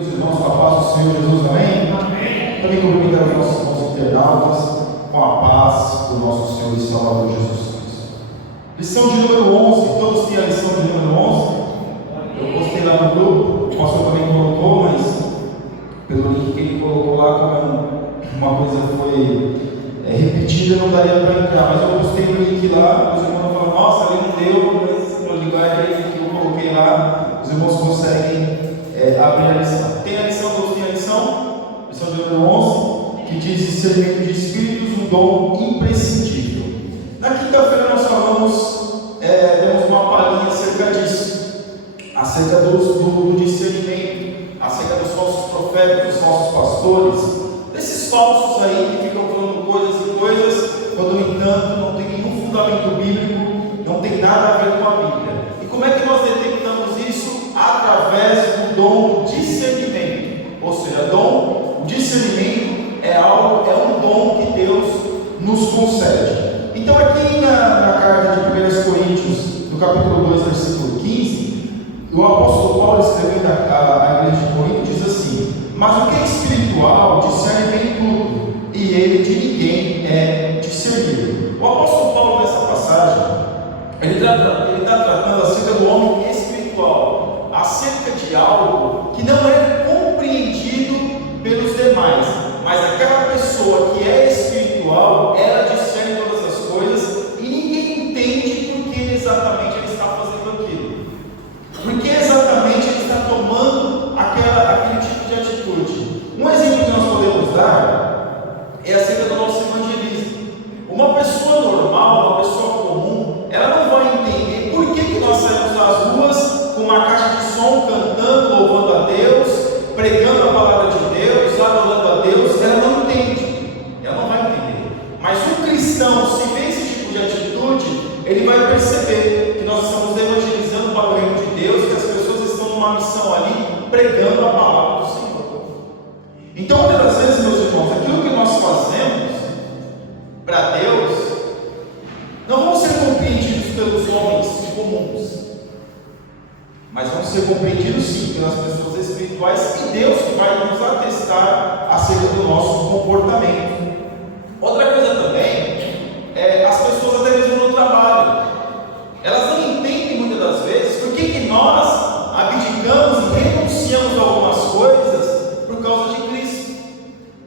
Meus irmãos, com a paz do Senhor Jesus, amém? Amém. Também cumprimentar os nossos irmãos internautas com a paz do nosso Senhor e Salvador Jesus Cristo. Lição de número 11, todos têm a lição de número 11? Eu postei lá no grupo, o pastor também colocou, mas pelo link que ele colocou lá, como uma coisa foi repetida, não daria para entrar, mas eu postei o link lá, os irmãos falaram, nossa, ali não deu, mas eu ligar aí que eu coloquei lá, os irmãos conseguem abrir a lição. Tem a lição, todos têm a lição de número 11, que diz discernimento de espíritos, um dom imprescindível. Na quinta-feira nós falamos, demos uma palhinha acerca disso, acerca do discernimento, acerca dos falsos profetas, dos falsos pastores, desses falsos aí que ficam falando coisas e coisas, quando no entanto não tem nenhum fundamento bíblico, não tem nada a ver com a Bíblia. E como é que nós detectamos isso? Através do dom do discernimento. Ou seja, o discernimento é um dom que Deus nos concede. Então aqui na carta de 1 Coríntios, no capítulo 2, versículo 15, o apóstolo Paulo escrevendo à igreja de Corinto diz assim: mas o que é espiritual discerne bem tudo, e ele de ninguém é discernido. O apóstolo Paulo nessa passagem, ele está tratando acerca do homem espiritual, acerca de algo que não é compreendido pelos demais, mas aquela pessoa que é espiritual, ela discerne todas as coisas e ninguém entende por que exatamente ele está fazendo aquilo, por que exatamente ele está tomando aquele tipo de atitude. Um exemplo que nós podemos dar é acerca do nosso evangelismo. Uma pessoa normal, uma pessoa comum, ela não vai entender por que nós saímos das ruas com uma caixa de som, cantando, louvando a Deus, pregando a palavra de Deus, adorando a Deus. Ela não entende, ela não vai entender. Mas um cristão, se vê esse tipo de atitude, ele vai perceber que nós estamos evangelizando para o reino de Deus, que as pessoas estão numa missão ali, pregando a palavra do Senhor. Então, muitas das vezes, meus irmãos, aquilo que nós fazemos para Deus não vão ser compreendidos pelos homens comuns, mas vão ser compreendidos sim pelas pessoas espirituais, e Deus que vai nos atestar acerca do nosso comportamento. Outra coisa também é as pessoas até mesmo no trabalho, elas não entendem muitas das vezes por que nós abdicamos e renunciamos a algumas coisas por causa de Cristo.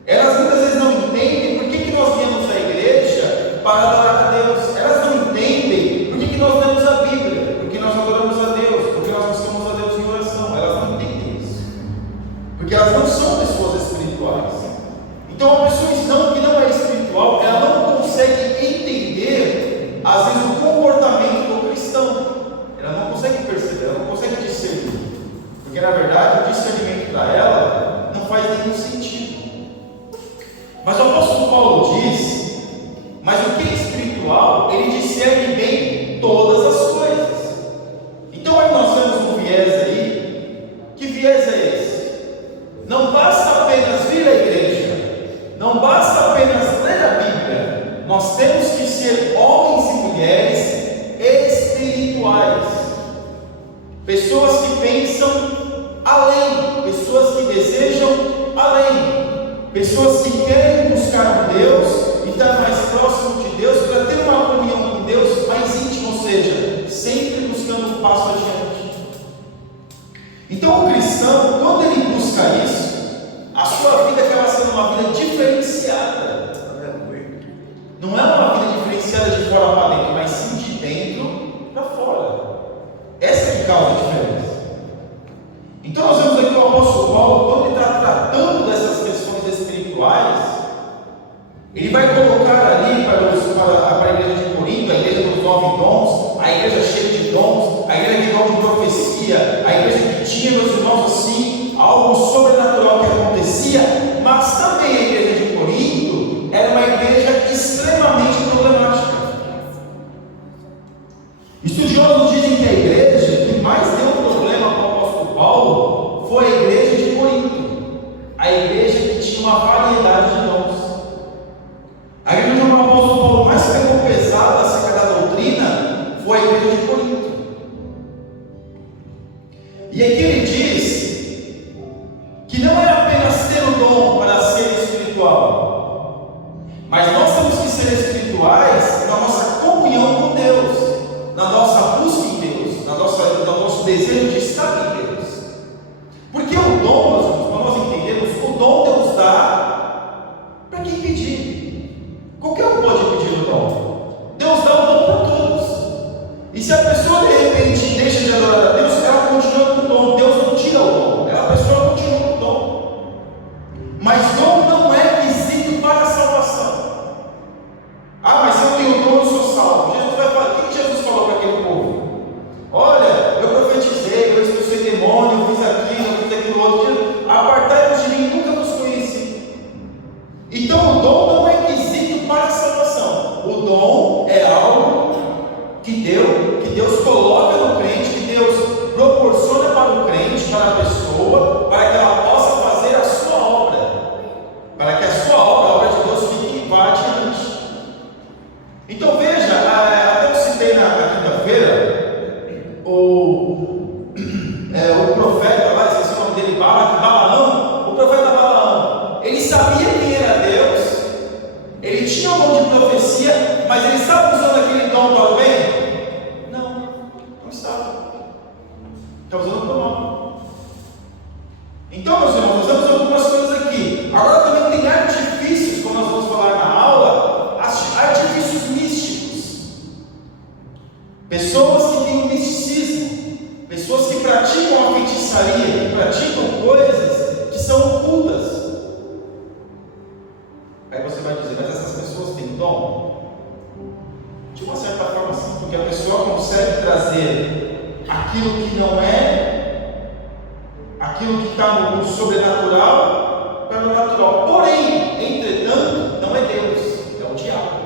Elas muitas vezes não entendem por que nós viemos à igreja para adorar a Deus. Elas não entendem por que nós lemos a Bíblia, porque nós adoramos a Deus, porque nós buscamos a Deus em oração. Elas não entendem isso, porque elas não são pessoas espirituais. Então uma pessoa que não é espiritual, ela não consegue entender às vezes o comportamento do cristão. Ela não consegue perceber, ela não consegue discernir, porque na verdade o discernimento para ela não faz nenhum sentido. Mas o apóstolo Paulo diz: mas o que é espiritual, ele discerne bem todas as coisas. Então aí nós temos um viés aí. Que viés é esse? Não basta apenas vir à igreja, não basta apenas ler a Bíblia, nós temos que ser homens e mulheres espirituais, pessoas que pensam além, pessoas que desejam além, pessoas que querem buscar um Deus e estar mais próximo de Deus, para ter uma comunhão com Deus mais íntima, ou seja, sempre buscando um passo adiante. Então o cristão, quando ele busca isso, a sua vida acaba sendo uma vida diferenciada. Não é uma vida diferenciada de fora para dentro, mas sim de dentro para fora. Essa é que causa a diferença. Então nós vemos aqui o apóstolo Paulo, quando ele está tratando dessas questões espirituais, ele vai colocar ali para a igreja de Corinto, a igreja dos 9 dons, a igreja cheia de dons, a igreja de dom de profecia, a igreja que tinha, meus irmãos, assim, algo sobrenatural que acontecia, mas também a igreja de Corinto era uma igreja extremamente problemática. Estudiosos dizem que a igreja que mais deu problema para o apóstolo Paulo foi a igreja de Corinto, a igreja que tinha uma variedade de dons. A igreja onde o apóstolo Paulo mais pegou pesado acerca da doutrina foi a igreja de Corinto. E aqui ele diz nosso desejo de estar em Deus. Porque o dom, meus irmãos, para nós entendermos, o dom Deus dá para quem pedir. Qualquer um pode pedir o dom. Deus dá o dom para todos. E se a pessoa de repente deixa de adorar a Deus, ela continua com o dom. Deus não tira o dom, a pessoa continua com o dom. Mas dom não é quesito para a salvação. Ah, mas se eu tenho dom, eu sou salvo. Jesus vai falar, o que Jesus falou para aquele povo? Olha, eu profetizei, eu expulsei demônio, eu fiz aquilo outro. Apartai-vos de mim, nunca vos conheci. Então o dom não é quesito para a salvação. O dom é algo que Deus coloca no crente, que Deus proporciona para o crente, para a pessoa, para que ela possa fazer a sua obra, para que a sua obra, a obra de Deus, fique e vá adiante. Então veja, até eu citei na quinta-feira, o profeta lá, esqueci o nome dele, Balaão, o profeta Balaão, ele sabia quem era Deus, ele tinha um dom de profecia, mas ele estava usando aquele dom para o bem? Não estava. Estava usando para o mal. Então, meus irmãos, nós temos algumas coisas aqui. Agora também tem artifícios, como nós vamos falar na aula, artifícios místicos. Pessoas que têm um misticismo, pessoas que praticam a feitiçaria, que praticam coisas que são ocultas. Aí você vai dizer, mas essas pessoas têm dom? De uma certa forma sim, porque a pessoa consegue trazer aquilo que não é, aquilo que está no sobrenatural para o natural. Porém, entretanto, não é Deus, é o diabo.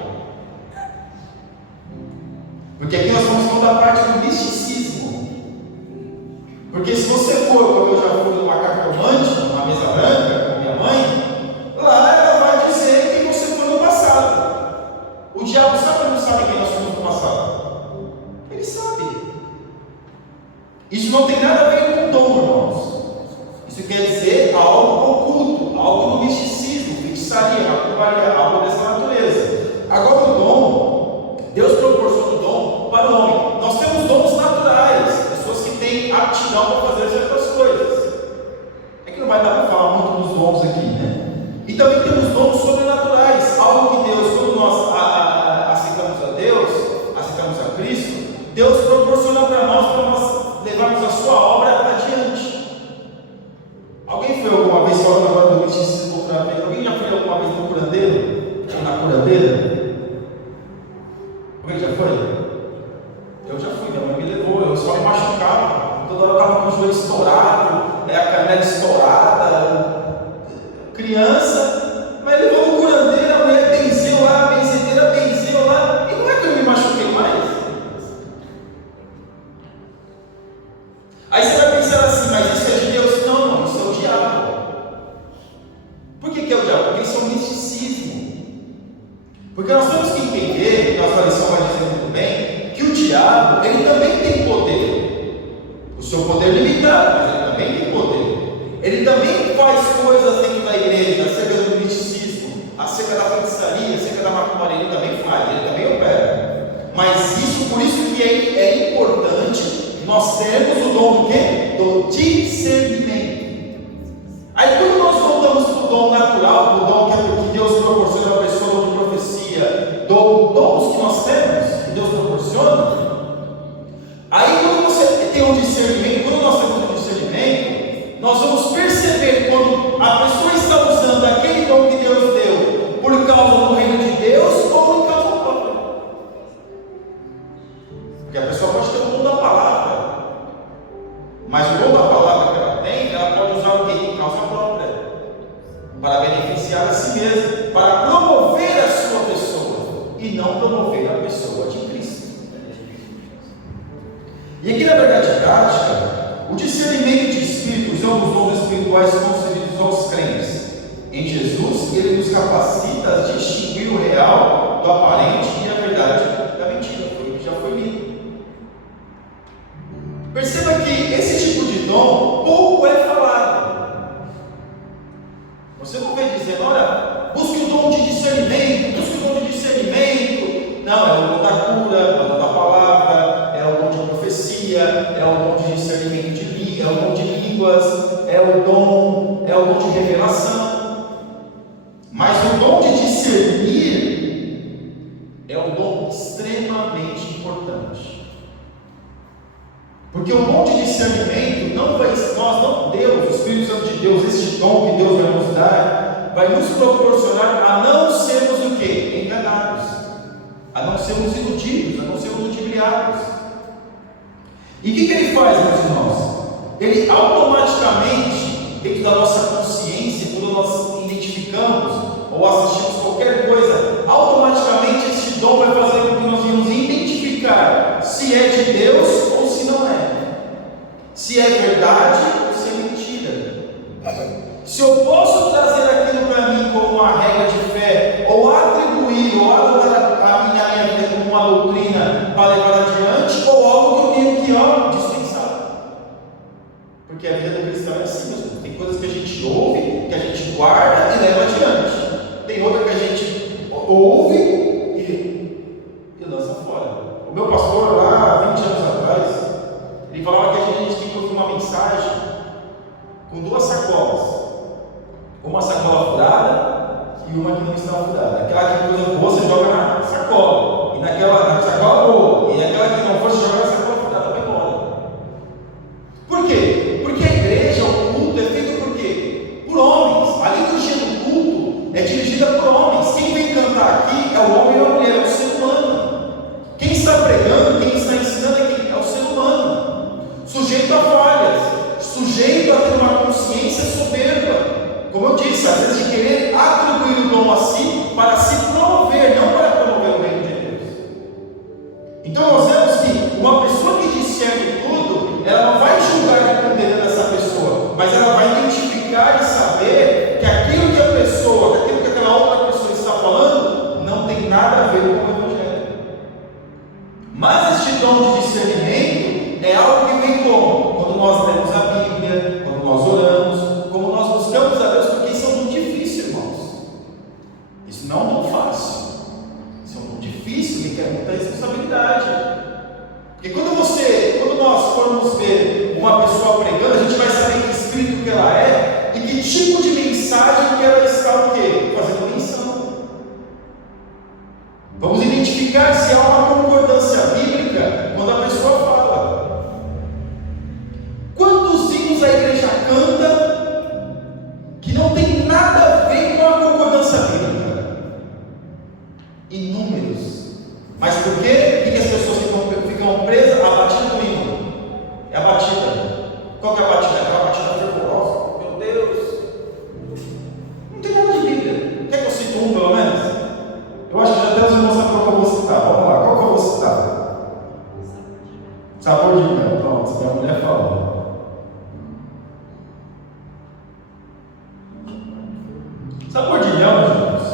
Porque aqui nós vamos falar da parte do misticismo. Porque se você for, como eu já fui numa cartomante, numa mesa branca com minha mãe, lá ela vai dizer que você foi no passado. O diabo sabe ou não sabe quem nós fomos no passado? Ele sabe. Isso não tem nada a ver com dom, irmãos. Isso quer dizer algo oculto, algo no misticismo, feitiçaria, macumbaria, algo dessa natureza. Agora o dom, Deus proporciona o dom para o homem. Nós temos dons naturais, pessoas que têm aptidão para fazer certas coisas. É que não vai dar para falar muito dos dons aqui, né? E também temos dons sobrenaturais, algo que Deus, quando nós aceitamos a Deus, aceitamos a Cristo, Deus proporciona para nós levarmos a sua obra adiante. Alguém foi alguma vez falando agora do misticismo outra vez? Alguém já foi alguma vez no curandeiro? Ou na curandeira? Alguém já foi? Eu já fui, minha mãe me levou, eu só me machucava, toda hora eu estava com o joelho estourado, a canela estourada, criança, mas levou no curandeiro, a mulher benzeu lá, a benzedeira benzeu lá, e não é que eu me machuquei mais. Aí você vai pensar assim, mas isso é de Deus? Não, isso é o diabo. Por que é o diabo? Porque isso é um misticismo. Porque nós temos que entender, e nossa lição vai dizer muito bem, que o diabo, ele também tem poder. O seu poder limitado, mas ele também tem poder. Ele também faz coisas dentro da igreja, acerca do misticismo, acerca da feitiçaria, acerca da macumbaria, ele também faz, ele também opera. Mas isso, por isso que é importante nós termos o dom do quê? Do discernimento. Aí quando nós voltamos para o dom natural, do dom que Deus proporciona à pessoa, dom de profecia, dons que nós temos, que Deus proporciona, aí quando você tem um discernimento, quando nós temos um discernimento, nós vamos perceber quando a pessoa está usando aquele dom que Deus deu por causa do reino de Deus ou por causa própria. Porque a pessoa pode ter o dom da palavra, mas o dom da palavra que ela tem, ela pode usar o que? Em causa própria, para beneficiar a si mesma, para promover a sua pessoa e não promover a pessoa de Cristo. E aqui na verdade prática, o discernimento de espíritos é um dos dons espirituais concedidos aos crentes. Em Jesus, ele nos capacita a distinguir o real do aparente e a verdade da mentira. Foi o que já foi lido. Perceba que esse tipo de dom pouco é falado. Você não vê dizendo, olha, busque o dom de discernimento, busque o dom de discernimento. Não, é o dom da cura, é o dom da palavra, é o dom de de profecia, é o dom de discernimento de línguas, é o dom de línguas, é o dom de revelação. Mas o dom de discernir é um dom extremamente importante. Porque o dom de discernimento não vai, Deus, o Espírito Santo de Deus, este dom que Deus vai nos dar, vai nos proporcionar a não sermos o quê? Enganados, a não sermos iludidos, a não sermos ludibriados. E o que ele faz, meus irmãos? Ele automaticamente, dentro da nossa consciência, quando nós identificamos ou assistimos qualquer coisa, automaticamente este dom vai fazer com que nós venhamos identificar se é de Deus ou se não é, se é verdade ou se é mentira. Se eu posso trazer aquilo para mim como uma regra de fé, ou atribuir, ou adotar a minha vida como uma doutrina para levar adiante, ou algo que eu tenho que dispensar. Porque a vida do cristão é assim, meus irmãos. Tem coisas que a gente ouve, que a gente guarda e leva adiante. Tem outra que a gente ouve e lança fora. O meu pastor lá, 20 anos atrás, ele falava que a gente tem que ouvir uma mensagem com 2 sacolas. Uma sacola furada e uma que não estava furada. Aquela que coisa boa você joga na sacola, e na sacola boa, e aquela que não for você joga na sacola furada, vai embora. Por quê? Porque a igreja, o culto é feito por quê? Por homens. A liturgia do culto é dirigida por homens. Quem vem cantar aqui é o homem ou a mulher, é o ser humano. Quem está pregando, quem está ensinando aqui é o ser humano, sujeito a falhas, sujeito a ter uma consciência soberba. Como eu disse, às vezes de querer atribuir o dom a si para se promover, não para promover o reino de Deus. Então nós vemos que uma pessoa que discerne tudo, ela não vai julgar e condenar essa pessoa, mas ela vai identificar e saber que aquilo que a pessoa, que aquilo que aquela outra pessoa está falando, não tem nada a ver com o Evangelho. Mas este dom de discernimento é algo que vem como? Quando nós lemos a Bíblia, quando nós oramos, como nós buscamos a Deus, porque isso é um dom difícil, irmãos. Isso não é um dom fácil. Isso é um dom difícil, requer muita responsabilidade. Porque quando nós formos ver uma pessoa pregando, a gente vai saber que espírito que ela é e que tipo de mensagem que ela está o quê? Fazendo menção. Vamos identificar se há uma concordância bíblica quando a pessoa fala. Quantos hinos a igreja canta que não tem nada a ver com a concordância bíblica? Inúmeros. Mas por quê? Por que as pessoas ficam presas à batida do hino? É a batida. Qual que é a batida? É a batida fervorosa. Meu Deus! Não tem nada de Bíblia. Quer que eu cite um pelo menos? Eu acho que já até os irmãos sabem qual que eu vou citar. Vamos lá, qual que eu vou citar? Sabor de mel. Pronto, se minha mulher falou. Sabor de mel, meus irmãos,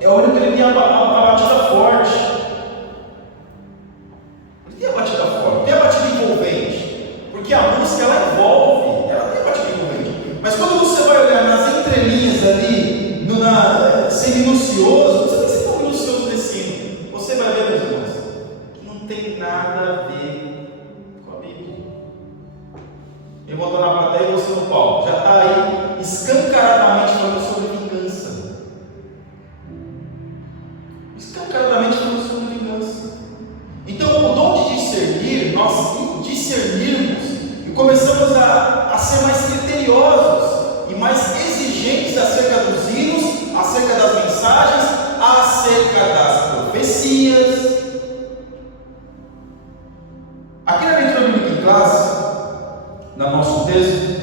é o único que ele tem a batida forte. Ele tem a batida forte, tem a batida envolvente, porque a música ela envolve, ela tem a batida envolvente. Mas quando você vai olhar nas entrelinhas ali, ser minucioso, não precisa ser tão minucioso nesse hino, você vai ver, meus irmãos, que não tem nada a ver com a Bíblia. Eu vou estar na plateia e você no palco, já está aí escancaradamente falando sobre vingança. Escancaradamente falando sobre vingança. Então, o dom de discernir, nós discernirmos e começamos a ser mais criteriosos e mais exigentes acerca dos hinos, acerca das mensagens, acerca das profecias. Aqui na leitura bíblica em classe, no nosso texto,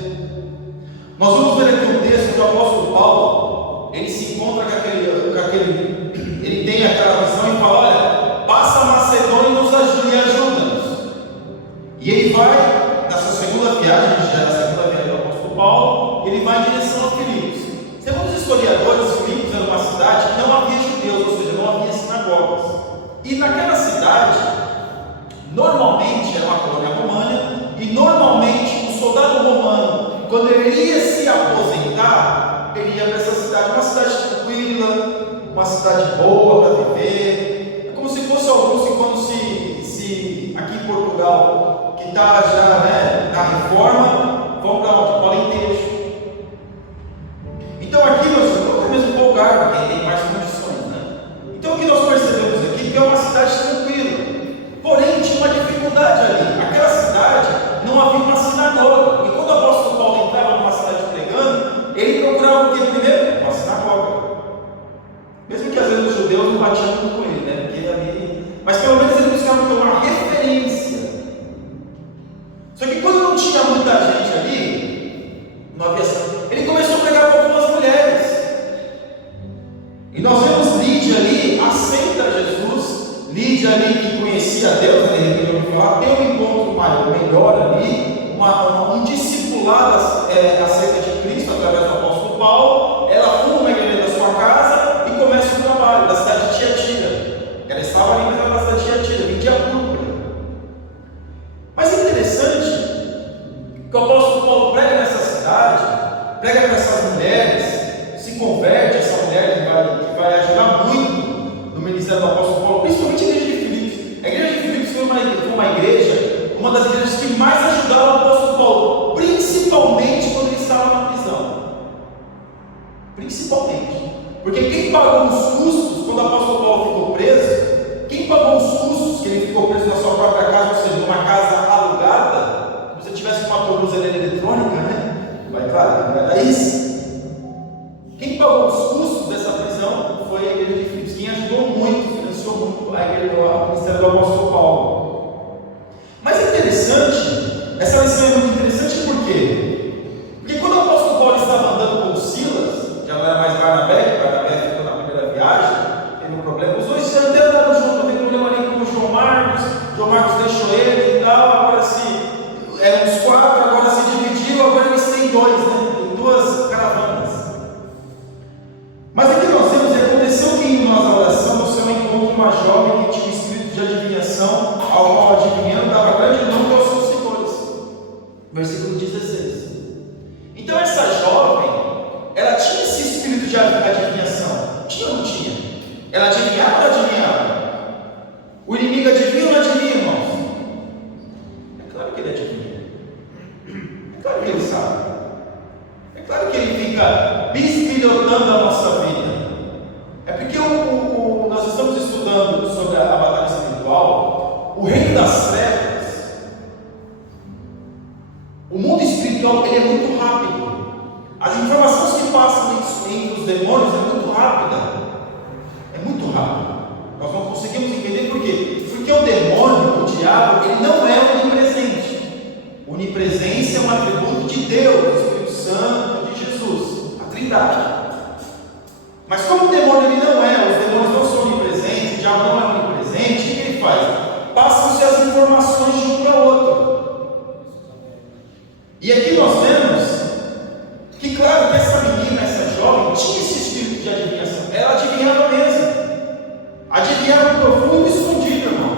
nós vamos ver aqui um texto do apóstolo Paulo. Ele se encontra com aquele, ele tem aquela visão e fala: olha, passa a Macedônia e nos ajuda-nos. E ele vai, nessa segunda viagem, já na segunda viagem do apóstolo Paulo, ele vai em direção a Filipos. Segundo os historiadores, Filipos era uma cidade que não havia judeus, ou seja, não havia sinagogas. E naquela cidade, normalmente era uma colônia romana, e normalmente um soldado romano, quando ele ia se aposentar, ele ia para essa cidade, uma cidade tranquila, uma cidade boa para viver. É como se fosse alguns que quando se aqui em Portugal está já, né, na reforma, vão para onde? Para o Alentejo. Então aqui nós vamos mesmo empolgar, quem tem mais condições, né? Então o que nós percebemos aqui que é uma cidade tranquila, porém tinha uma dificuldade ali. Aquela cidade não havia uma sinagoga, e quando o apóstolo Paulo entrava numa cidade pregando, ele procurava o que primeiro? Uma sinagoga. Mesmo que às vezes os judeus não batiam muito com ele, né? Porque ali... Mas pelo menos ele buscava uma referência. Só que quando não tinha muita gente ali, não havia... ele começou a pregar para algumas mulheres. E nós vemos Lídia ali, aceita Jesus. Lídia ali que conhecia Deus, né? De repente eu vou falar, tem um encontro melhor ali, um discipulado acerca de Cristo através do apóstolo Paulo. Ela funda uma igreja da sua casa e começa o trabalho da cidade de Tiatira. Ela estava ali, mas era da cidade de Tiatira, vendia púrpura. Mas é interessante que o apóstolo Paulo prega nessa cidade, prega para essas mulheres, se converte, essa mulher que vai ajudar muito no ministério do apóstolo Paulo, principalmente a igreja de Filipos. A igreja de Filipos foi uma igreja, uma das igrejas que mais ajudaram o apóstolo Paulo, principalmente quando ele estava na prisão. Principalmente. Porque quem pagou os custos, quando o apóstolo Paulo ficou preso, quem pagou os custos que ele ficou preso na sua própria casa, ou seja, numa casa alugada, como se tivesse uma tornozeleira eletrônica, né? Mas claro, não era isso. Quem pagou os custos dessa prisão foi a igreja de Filipos. Quem ajudou muito, financiou muito a igreja, o ministério do apóstolo Paulo. Mas é interessante, essa lição é muito interessante por quê? Porque quando o apóstolo Paulo estava andando com Silas, já não era mais Barnabé ficou na primeira viagem, teve um problema, os dois já até andaram juntos, não tem problema ali com o João Marcos deixou ele e tal, agora eram os 4, agora se dividiu, agora eles têm 2, né? Tem 2 caravanas. Mas aqui nós temos, aconteceu que em uma oração no seu encontro uma jovem que tinha um espírito de adivinhação, ao qual adivinhando dava grande nome aos seus senhores. Versículo 16. Então essa jovem, ela tinha esse espírito de adivinhação. Tinha ou não tinha? Ela adivinhava ou não adivinhava? O inimigo adivinha ou não adivinha, irmãos? É claro que ele adivinha. É claro que ele sabe. É claro que ele fica bisbilhotando a nossa vida. É porque nós estamos estudando sobre a batalha espiritual. O reino das trevas, o mundo espiritual, ele é muito rápido. As informações que passam entre os demônios é muito rápida. É muito rápido. Nós não conseguimos entender por quê? Porque o demônio, o diabo, ele não é onipresente. Onipresença é um atributo de Deus, do Espírito Santo, de Jesus, a Trindade. Mas como o demônio ele não é, os demônios não são onipresentes, o diabo não é onipresente, o que ele faz? Passam-se as informações de um para o outro. E aqui nós vemos que, claro, que essa menina, essa jovem, tinha esse espírito de adivinhação. Ela adivinhava mesmo. Adivinhava profundo e escondido, irmão.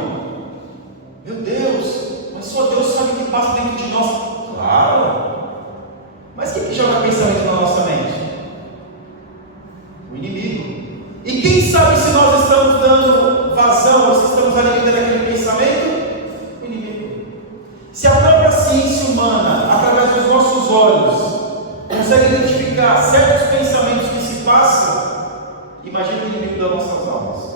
Meu Deus, mas só Deus sabe o que passa dentro de nós. Claro. Mas quem que joga pensamento na nossa mente? O inimigo. E quem sabe se nós estamos dando vazão ou se estamos alimentando aquele pensamento? O inimigo. Se a própria ciência humana, através dos nossos olhos, consegue identificar certos pensamentos que se passam, imagina o inimigo das nossas almas.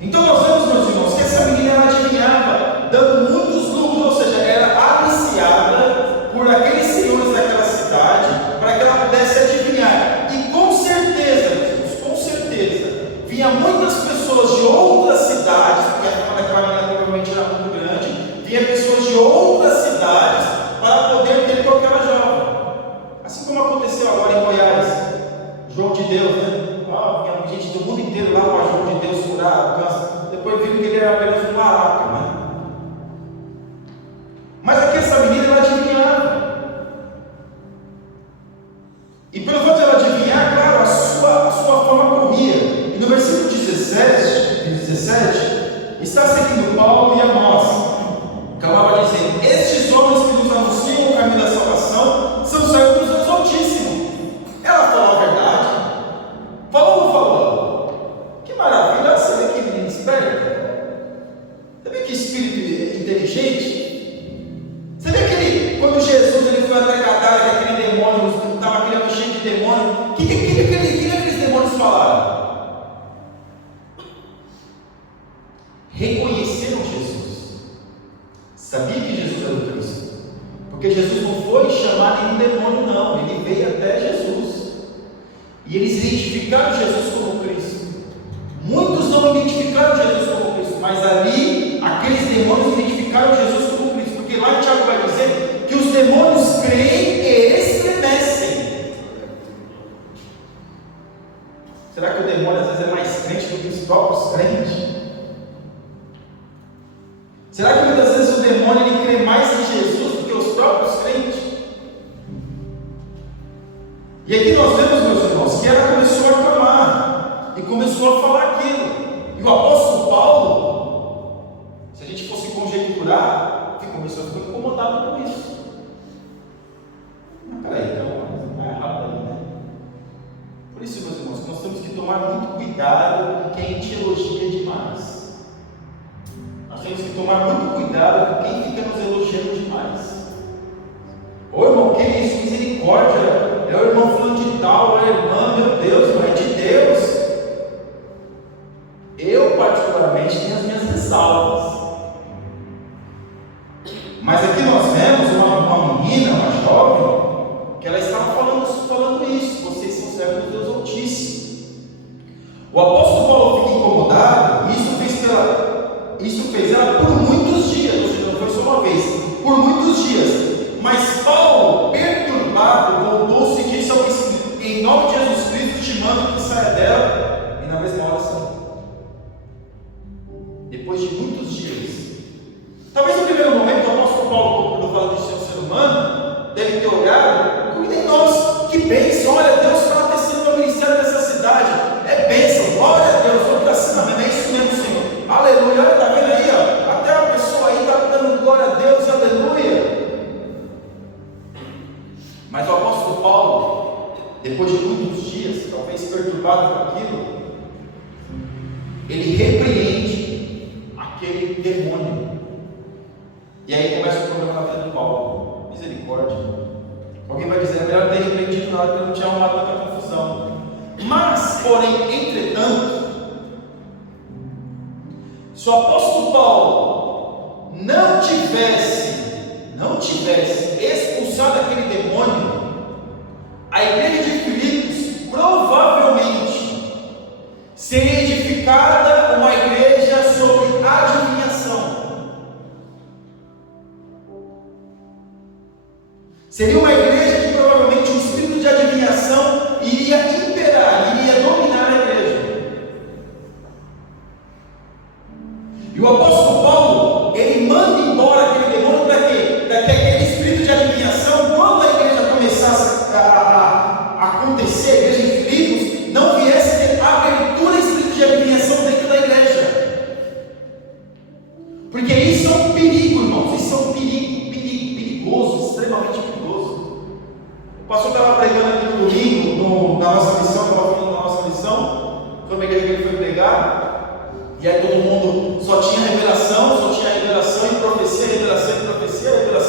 Então nós vemos, meus irmãos, que essa menina ela adivinhava, dando muitos lucros, ou seja, era aliciada por aqueles senhores daquela cidade, para que ela pudesse adivinhar. E com certeza, meus irmãos, com certeza, vinha muitas pessoas de outras cidades, porque aquela menina provavelmente era muito grande, vinha pessoas de outras cidades para poder ter com aquela jovem. Assim como aconteceu agora em Goiás, João de Deus, né? Vinha gente do mundo inteiro lá para João de Deus curar o câncer. Depois viram que ele era apenas um malaco, né? Mas aqui essa menina ela adivinhava. E pelo fato de ela adivinhar, claro, a sua fama corria. E no versículo 17 está seguindo Paulo e a nós. Acabava dizendo: estes homens que nos anunciam o caminho da salvação são servos do Deus Altíssimo. Ela falou a verdade. Falou ou não falou? Que maravilha! Você vê que menina esperta. Você vê que espírito sabia que Jesus era o Cristo. Porque Jesus não foi chamar nenhum demônio, não. Ele veio até Jesus. E eles identificaram Jesus como Cristo. Muitos não identificaram Jesus como Cristo, mas ali, aqueles demônios identificaram Jesus como Cristo. Porque lá em Tiago vai dizer que os demônios creem e estremecem. Será que o demônio às vezes é mais crente do que os próprios crentes? Será que muitas vezes o demônio ele crê mais em Jesus do que os próprios crentes? E aqui nós vemos, meus irmãos, que ela começou a clamar e começou a falar aquilo. E o apóstolo Paulo, se a gente fosse conjecturar, começou a ficar incomodado com isso. Mas peraí, então está errado aí, né? Por isso, meus irmãos, nós temos que tomar muito cuidado com quem te elogia demais. Nós temos que tomar muito cuidado com quem fica nos elogiando demais. Ô irmão, que isso? Misericórdia! É o irmão fulano de tal, é a irmã, meu Deus, irmão, é de Deus. Eu, particularmente, tenho as minhas ressalvas. Mas aqui nós vemos uma menina, uma jovem, que ela estava falando isso. Vocês são servos de Deus Altíssimo. O apóstolo Paulo fica incomodado, e isso fez ela por muitos dias, ou seja, não foi só uma vez, por muitos dias. Mas Paulo, perturbado, voltou-se e disse ao Espírito: em nome de Jesus Cristo, te mando que saia dela. E na mesma hora saiu. Depois de muitos dias. Talvez no primeiro momento o apóstolo Paulo, quando fala de ser um ser humano, deve ter olhado: cuidem nós, que bênção, olha, Deus está tecendo o ministério dessa cidade. É bênção, glória a Deus, vamos para cima, é isso mesmo, Senhor. Aleluia, olha, está vendo aí, ó, até a pessoa aí está dando glória a Deus, aleluia. Mas o apóstolo Paulo, depois de muitos dias, talvez perturbado com aquilo, ele repreende aquele demônio. E aí começa o problema na vida do Paulo. Misericórdia. Alguém vai dizer: é melhor ter repreendido na hora que não tinha arrumado tanta confusão. Mas, porém, entretanto, se o apóstolo Paulo não tivesse expulsado aquele demônio, a igreja de Filipos provavelmente seria edificada uma igreja sobre adivinhação. Seria uma igreja que provavelmente o espírito de adivinhação iria imperar, iria dominar a igreja. E o apóstolo Paulo, ele manda embora aquele demônio para quê? Para que aquele espírito de adivinhação, quando a igreja começasse a acontecer, a igreja em Filipos, não viesse ter abertura a espírito de adivinhação dentro da igreja. Porque isso é um perigo, irmãos, isso é um perigoso, extremamente perigoso. O pastor estava pregando aqui no domingo, na nossa missão, estava falando da nossa missão, foi uma igreja que ele foi pregar. E aí todo mundo só tinha revelação e profecia, revelação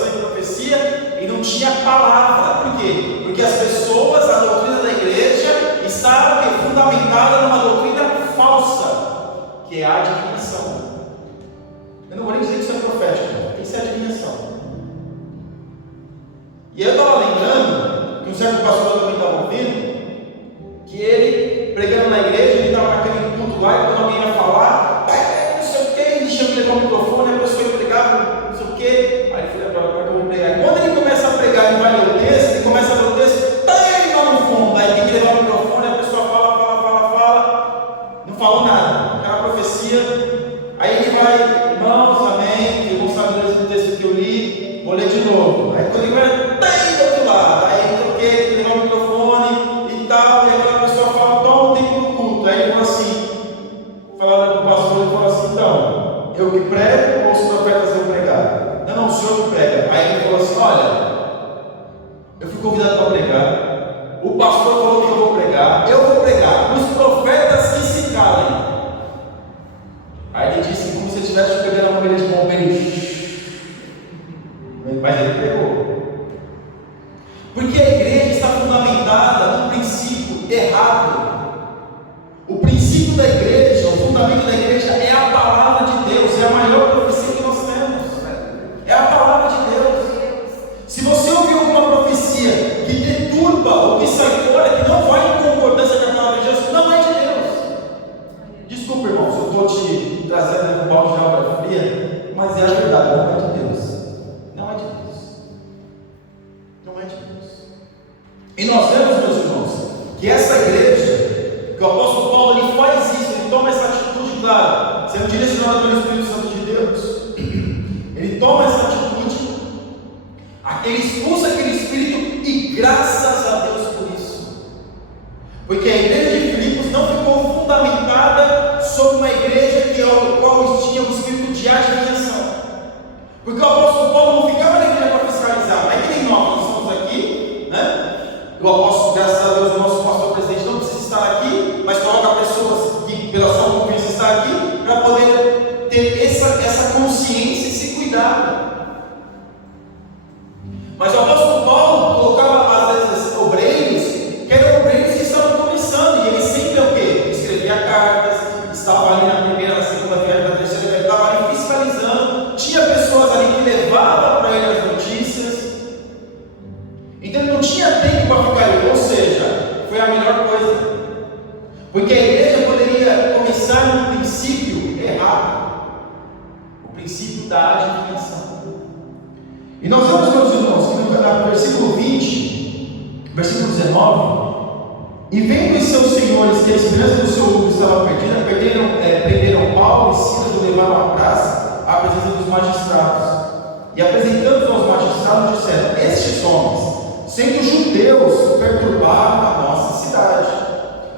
e profecia, e não tinha palavra. Por quê? Porque as pessoas, a doutrina da igreja estava fundamentada numa doutrina falsa, que é a adivinhação. Eu não vou nem dizer que isso é profético, isso é adivinhação. E eu estava lembrando que um certo pastor também estava ouvindo, que ele, pregando na igreja, ele estava naquele culto lá, e quando alguém ia falar, não sei o que, ele tinha que levar o microfone, a pessoa ia pregar, não sei o que, aí ele falou: agora que eu vou pregar. E quando ele começa a pregar e vai ler o texto, ele começa a ler o texto, tá aí lá no fundo, aí tem que levar o microfone, a pessoa fala, não falou nada, aquela profecia, aí ele vai: irmãos, amém, eu vou saber o mesmo texto que eu li, vou ler de novo. Aí quando ele vai, tá aí do outro lado, aí tem que levar o microfone e tal, e aquela pessoa fala: toma o tempo do culto. Aí ele fala assim, falaram com o pastor, ele falou assim: então, eu que prego ou os profetas vão pregar? Não, o senhor que prega. Aí ele falou assim: olha, eu fui convidado para pregar, o pastor falou que eu vou pregar, os profetas que se calem. Aí ele disse como se ele estivesse pegando uma ovelha de bombeiro. Mas ele pregou. Porque a igreja está fundamentada num princípio errado. O princípio da igreja, o fundamento da igreja é a palavra de Deus, é a maior profecia que nós temos. É a palavra E nós vemos, meus irmãos, que essa igreja, que o apóstolo Paulo ele faz isso, ele toma essa atitude, claro, sendo direcionado pelo Espírito Santo de Deus, ele toma essa atitude, ele expulsa aquele espírito e graças a Deus por isso, porque a igreja de Filipos não ficou fundamentada sobre uma igreja que ao qual tinha um espírito de adivinhação, porque o apóstolo Paulo não ficava na igreja para fiscalizar, não é que nem nós estamos aqui, né? O apóstolo, graças a Deus, o nosso pastor presidente não precisa estar aqui, mas coloca pessoas que, pela sua convivência, estão aqui para poder ter essa consciência e esse cuidado. Mas o apóstolo Paulo colocava, às vezes, obreiros, que eram obreiros que estavam começando, e ele sempre é o quê? Escrevia cartas, estava ali na primeira, na segunda viagem, na terceira viagem, estava ali fiscalizando, tinha pessoas ali que levavam para ele as notícias. Então ele não tinha tempo para ficar ali, ou seja, foi a melhor coisa, porque a igreja poderia começar num princípio errado, o princípio da adivinhação. E nós vemos, meus irmãos, que no versículo 20, versículo 19, e vendo os seus senhores que a esperança do seu lucro estava perdida, prenderam Paulo e Silas e levaram à praça à presença dos magistrados, e apresentando-os aos magistrados disseram: estes homens, sendo judeus, perturbaram a nossa cidade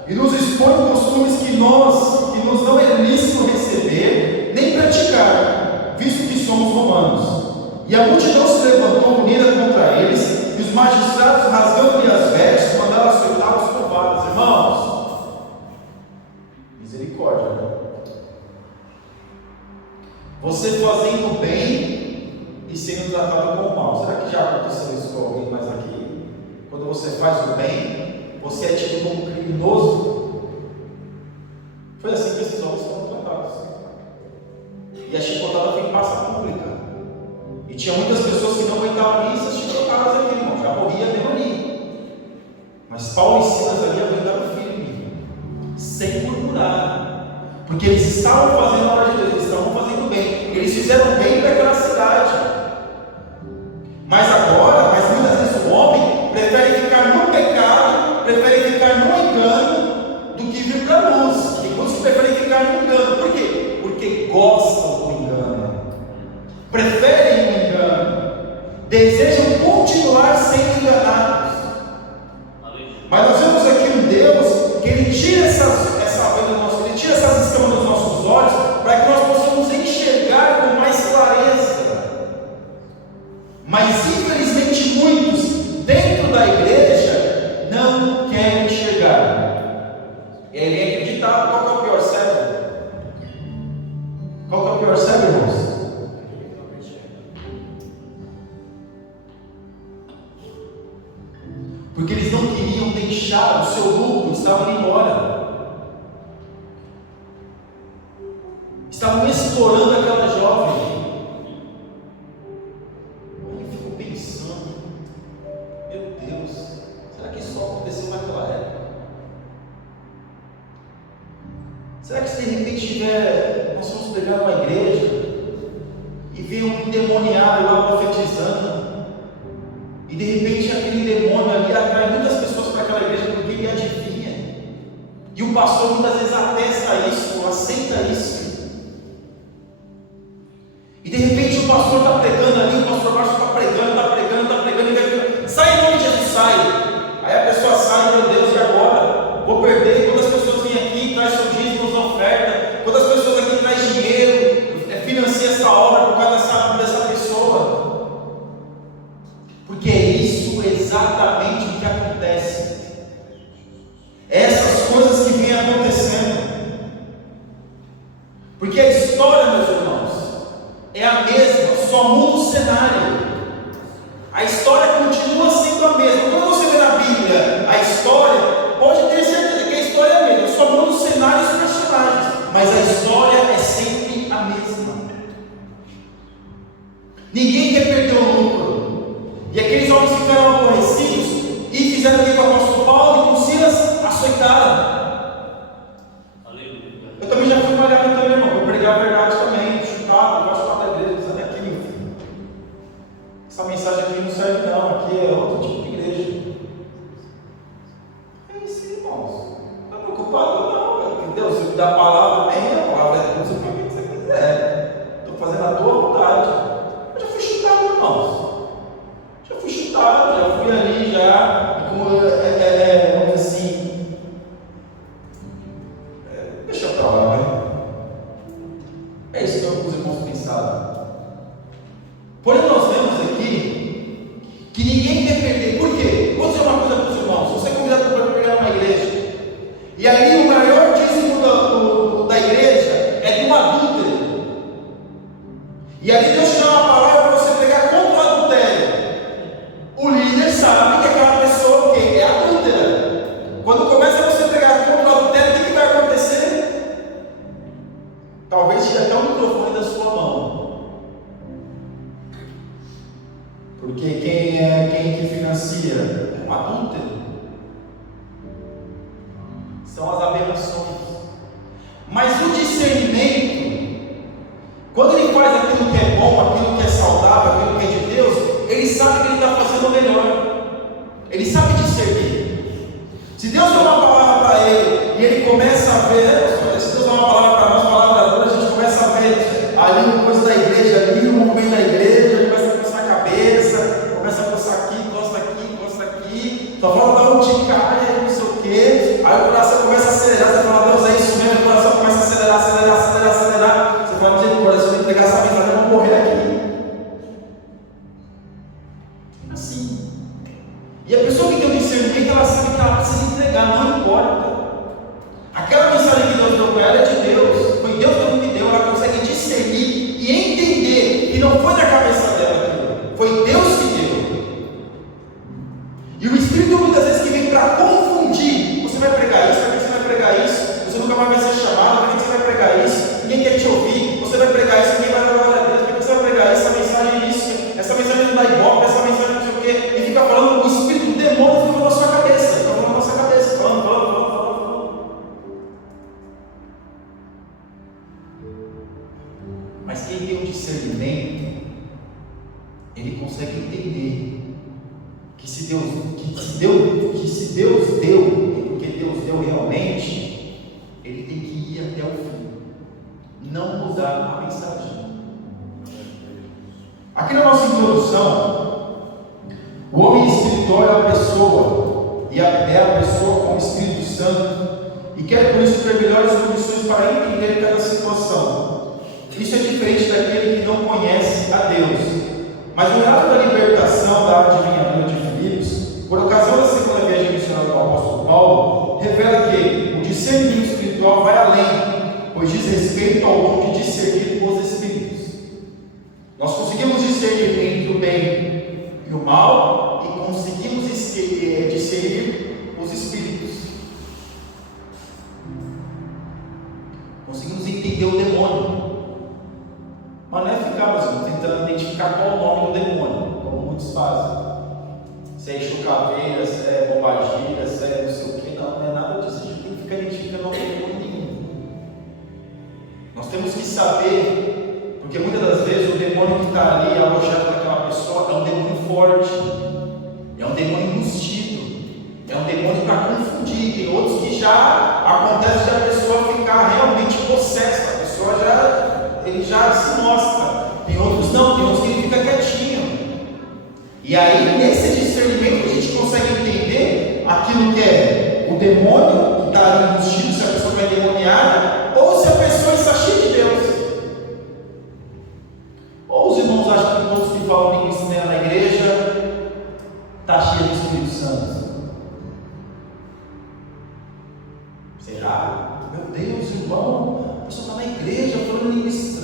e nos expõem costumes que nos não é lícito receber nem praticar, visto que somos romanos. E a multidão se levantou unida contra eles, e os magistrados, rasgando-lhe as vestes, mandaram açoitar os culpados. Irmãos, misericórdia, né? Você fazendo bem e sendo tratado com o mal. Será que já aconteceu isso com alguém mais aqui? Quando você faz o bem, você é tido como criminoso. Foi assim que esses homens foram tratados. E a chicotada foi em praça pública. E tinha muitas pessoas que não aguentavam ali e essas chicotadas aqui, irmão. Já morria mesmo ali. Mas Paulo e Silas ali aguentaram firme, sem murmurar, porque eles estavam fazendo a obra de Deus, eles estavam fazendo bem. Eles fizeram bem para aquela cidade. Mas muitas vezes o homem prefere ficar no pecado, prefere ficar no engano, do que vir para a luz. Tem muitos que preferem ficar no engano. Por quê? Porque gostam do engano, preferem o engano, desejam continuar sendo enganados. Mas nós vemos aqui um Deus que Ele tira Ele tira essas escamas dos nossos olhos, para que nós possamos enxergar com mais clareza. Mas infelizmente muitos dentro da igreja não querem enxergar. Ele é acreditado. Qual que é o pior cego? Qual que é o pior cego, irmãos? Porque eles não queriam deixar o seu lucro, estavam indo embora, estavam explorando aquela jovem. Eu fico pensando, meu Deus, será que isso só aconteceu naquela época? Será que se de repente nós vamos pegar uma igreja e ver um endemoniado lá profetizando, e de repente aquele demônio ali atrai muitas pessoas para aquela igreja porque ele adivinha, e o pastor muitas vezes atesta isso, aceita isso, e de repente o pastor está pregando ali, o pastor Márcio está pregando, e vai, sai em nome de Jesus, sai. Aí a pessoa sai, meu Deus, e agora? Vou perder. Quantas pessoas vêm aqui e traz seu dízimo, oferta? Quantas pessoas aqui traz dinheiro, financia essa obra por causa dessa pessoa? Porque é isso exatamente o que acontece. Essas coisas que vêm acontecendo. Porque a história, meus irmãos, é a mesma, só muda o cenário. A história continua sendo a mesma. Quando você vê na Bíblia a história, pode ter certeza que a história é a mesma, só muda os cenários e os personagens, mas a história é sempre a mesma. Ninguém quer perder o lucro. E aqueles homens ficaram aborrecidos e fizeram o que com o apóstolo Paulo e com Silas? Açoitaram. Eu também já fui malhado também, irmão. Vou pregar a verdade também. Chutado, eu gosto da igreja. Sai daqui, meu filho. Essa mensagem aqui não serve, não. Aqui é outro tipo de igreja. fui dar a palavra, bem, a palavra é Deus, eu fui o que você quiser. Estou fazendo a tua vontade. Eu já fui chutado, irmãos. Já fui chutado, já fui ali, já, vamos dizer assim, deixa pra lá, né? É isso que alguns irmãos pensaram. Porém, nós vemos aqui que ninguém quer perder. Por quê? Vou dizer uma coisa para os irmãos. Você é convidado para pregar numa igreja, e ali o maior dízimo da igreja é de um adúltero. E ali Deus te dá uma palavra para você pregar contra o adultério. O líder sabe que aquela pessoa que é adúltera. Quando começa você a pregar contra o adultério, o que vai acontecer? Talvez tire até o microfone da sua mão. Porque quem que financia? É o adúltero. São as aberrações. Mas o discernimento, quando ele faz aquilo que é bom, aquilo que é saudável, aquilo que é de Deus, ele sabe que ele está fazendo o melhor. Ele sabe discernir. Se Deus dá uma palavra para ele e ele começa a ver, se Deus dá uma palavra para nós, palavra, a gente começa a ver ali uma coisa da igreja, ali um movimento da igreja, começa a coçar a cabeça, começa a coçar aqui, só fala da onde cai, não sei o quê. Aí o coração começa a acelerar, você fala, Deus, é isso mesmo, o coração começa a acelerar. Você fala, misericórdia, se eu entregar essa mensagem, eu vou morrer aqui. Assim. E a pessoa que tem o discernimento, ela sabe que ela precisa entregar, não importa. Aquela mensagem que Deus deu para ela é de Deus, foi Deus mesmo que deu, ela consegue discernir e entender que não foi na cabeça dela aquilo, foi Deus que deu. E o Espírito muitas vezes que vem para confundir, você vai pregar isso, para que você vai pregar isso, você nunca mais vai ser chamado, para que você vai pregar isso, ninguém quer te ouvir, você vai pregar isso, ninguém vai dar glória a Deus, para que você vai pregar essa mensagem é isso, essa mensagem não dá ibope, essa mensagem não sei o quê, e fica falando, o Espírito do demônio fica na sua cabeça, fica falando na nossa cabeça, falando. Mas quem tem um discernimento, ele consegue entender que se Deus deu, porque Deus deu realmente, ele tem que ir até o fim, não mudar a mensagem. Aqui na nossa introdução, o homem espiritual é a pessoa, e é a pessoa com o Espírito Santo, e quer por isso ter melhores condições para entender cada situação. Isso é diferente daquele que não conhece a Deus. Mas o relato da libertação da adivinhadora de Filipos, por ocasião da segunda viagem missionária do apóstolo Paulo, revela que o discernimento espiritual vai além, pois diz respeito ao dom de discernir os espíritos. Nós conseguimos discernir entre o bem e o mal, e conseguimos discernir os espíritos. Conseguimos entender o demônio. Mas não é ficar, por exemplo, tentando identificar qual é o nome do demônio, como muitos fazem. Se é enxucaveira, se é bombagira, se é não sei o que, não é nada disso. A gente tem que ficar identificando o demônio nenhum. Nós temos que saber, porque muitas das vezes o demônio que está ali alojado naquela pessoa é um demônio forte, é um demônio enrustido, é um demônio para confundir. Tem outros que já acontece de a pessoa ficar realmente possessa, a pessoa ele já se mostra. Tem outros não, tem outros que ele fica quietinho. E aí, nesse discernimento, a gente consegue entender aquilo que é o demônio que está ali enrustido, se a pessoa é endemoniada, ou se a pessoa está cheia de Deus. Ou os irmãos acham que todos que falam língua estranha na igreja está cheio do Espírito Santo. Será? Meu Deus, irmão, a pessoa está na igreja falando língua estranha.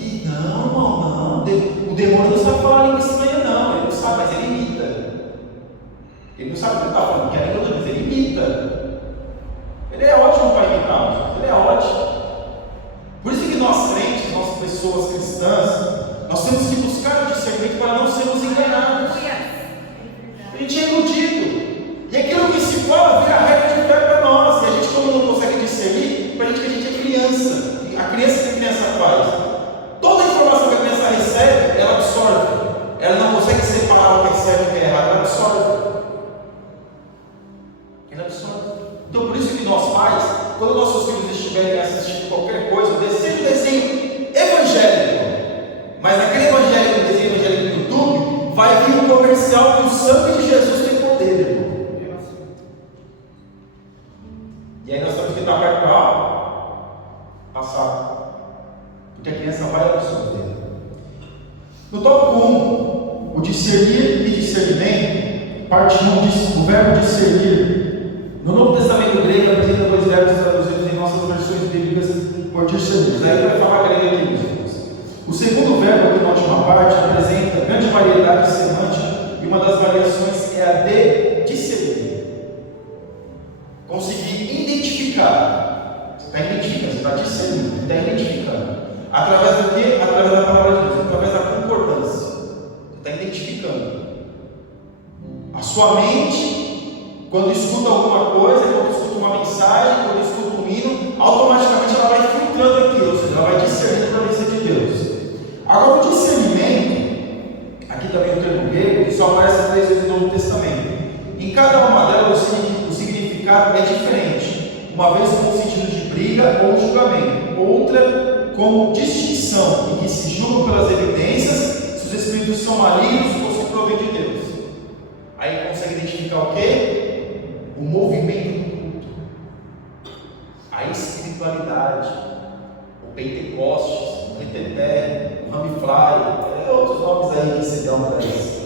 E não. O demônio não sabe falar língua estranha, não. Ele não sabe, mas ele imita. Ele não sabe o que ele está falando, que é língua estranha, mas ele imita. Ele é ótimo para imitar, ele é ótimo. Por isso que nós crentes, nós pessoas cristãs, nós temos que buscar o discernimento para não sermos enganados. A gente é iludido. E aquilo que se fala vira regra de fé para nós. E a gente, como não consegue discernir, para a gente que a gente é criança. A criança que a criança faz. Toda a informação que a criança recebe, ela absorve. Ela não consegue separar o que é certo e o que é errado. Ela absorve. Então por isso que nós pais, quando nossos filhos vai vir um comercial que o sangue de Jesus tem poder, irmão. E aí nós temos que estar perto para passar, porque a criança vai absorver. No tópico 1, o discernir e discernimento, parte 1 diz o verbo discernir. No Novo Testamento grego apresenta 2 verbos traduzidos em nossas versões bíblicas por discernir. Aí vai falar grego aqui, meus irmãos. O segundo verbo aqui na última parte apresenta grande variedade semântica e uma das variações é a de discernir. Conseguir identificar. Você está identificando, você está discernindo, você está identificando. Através do quê? Através da palavra de Deus, através da concordância. Você está identificando. A sua mente, quando escuta alguma coisa, quando escuta uma mensagem, quando escuta um hino, automaticamente ela vai filtrando aquilo, ou seja, ela vai discernindo para a de Deus. Agora, o discernimento, aqui também o termo grego, que só aparece 3 vezes no Novo Testamento. Em cada uma delas, o significado é diferente. Uma vez com o sentido de briga ou julgamento, outra com distinção, em que se julgam pelas evidências se os espíritos são malignos ou se provém de Deus. Aí consegue identificar o quê? O movimento do culto, a espiritualidade, o Pentecostes, o Reteté, o Ramifly, outros nomes aí que se dão para isso.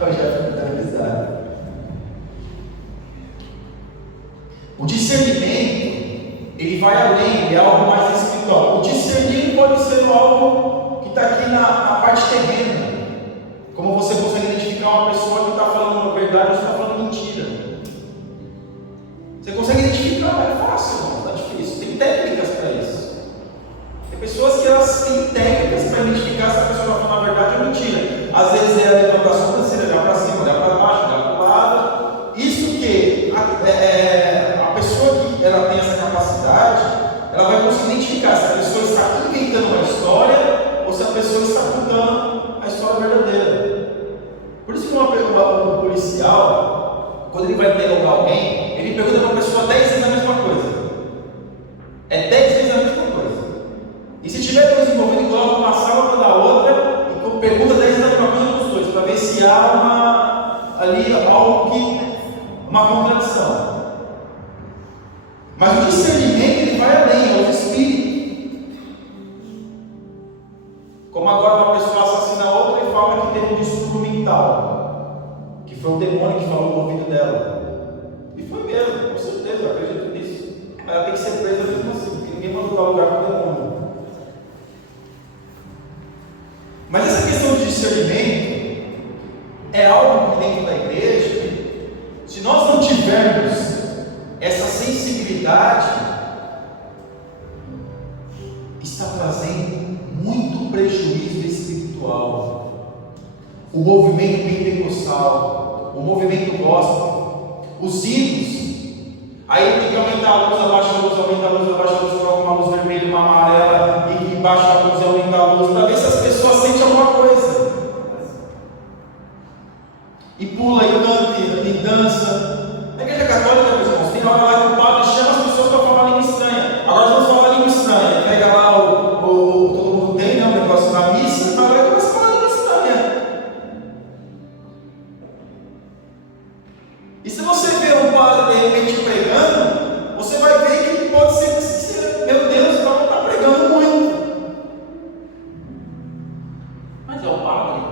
Eu já fico dando risada. O discernimento, ele vai além, é algo mais espiritual. O discernir pode ser algo que está aqui na parte terrena. Como você consegue identificar uma pessoa que está falando uma verdade ou está falando mentira. Você consegue identificar, é fácil, não está difícil. Tem técnicas para isso. Tem pessoas que elas têm técnicas para identificar se a pessoa está falando a verdade ou mentira. Às vezes é levantar a sobrancelha, olhar para cima, olhar para baixo, olhar para o lado. Isso que a pessoa que ela tem essa capacidade, ela vai conseguir identificar se a pessoa está inventando uma história ou se a pessoa está contando a história verdadeira. Por isso que um policial, quando ele vai interrogar alguém, ele pergunta para a pessoa 10 vezes a mesma coisa. É 10 vezes a mesma coisa. E se tiver dois envolvidos, coloca uma sala da outra e pergunta 10 vezes a mesma coisa para os dois, para ver se há algo que, uma contradição. Mas o discernimento ele vai além, é o espírito. Como agora uma pessoa assassina a outra e fala que teve um distúrbio mental, que foi o demônio que falou no ouvido dela. E foi mesmo, com certeza, eu acredito nisso. Mas ela tem que ser presa mesmo assim, porque ninguém mandou dar lugar para o demônio. Mas essa questão de discernimento é algo que dentro da igreja, se nós não tivermos essa sensibilidade, está trazendo muito prejuízo espiritual. O movimento pentecostal, o movimento gospel, os hinos, aí tem que aumentar a luz, abaixa a luz, aumenta a luz, abaixa a luz, coloca uma luz vermelha, uma amarela, e baixa a luz e aumenta a luz, para ver se as pessoas sentem alguma coisa. E pula, e canta, e dança. Na igreja católica, meus irmãos, tem hora lá que o padre chama as pessoas para falar língua estranha. Agora nós vamos falar língua estranha. Pega lá todo mundo tem, né, o negócio da missa, mas agora começa a falar língua estranha. E se você vê um padre de repente pregando, você vai ver que pode ser, meu Deus, o padre está pregando muito. Mas é o padre.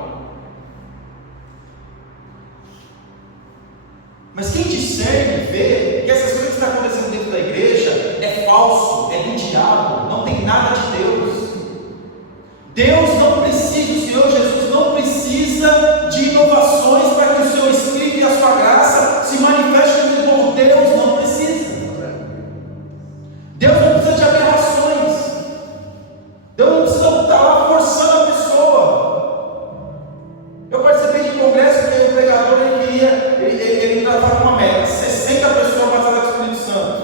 Mas quem discerne vê que essas coisas que estão acontecendo dentro da igreja é falso, é do diabo, não tem nada de Deus. Deus não precisa, o Senhor Jesus não precisa de inovações para que o seu Espírito e a sua graça se manifestem no povo. Deus não precisa. Deus não precisa de aberrações. Deus não precisa estar lá forçando a pessoa. Eu participei de um congresso que o pregador ele tratava uma meta, 60 pessoas batizadas com o Espírito Santo.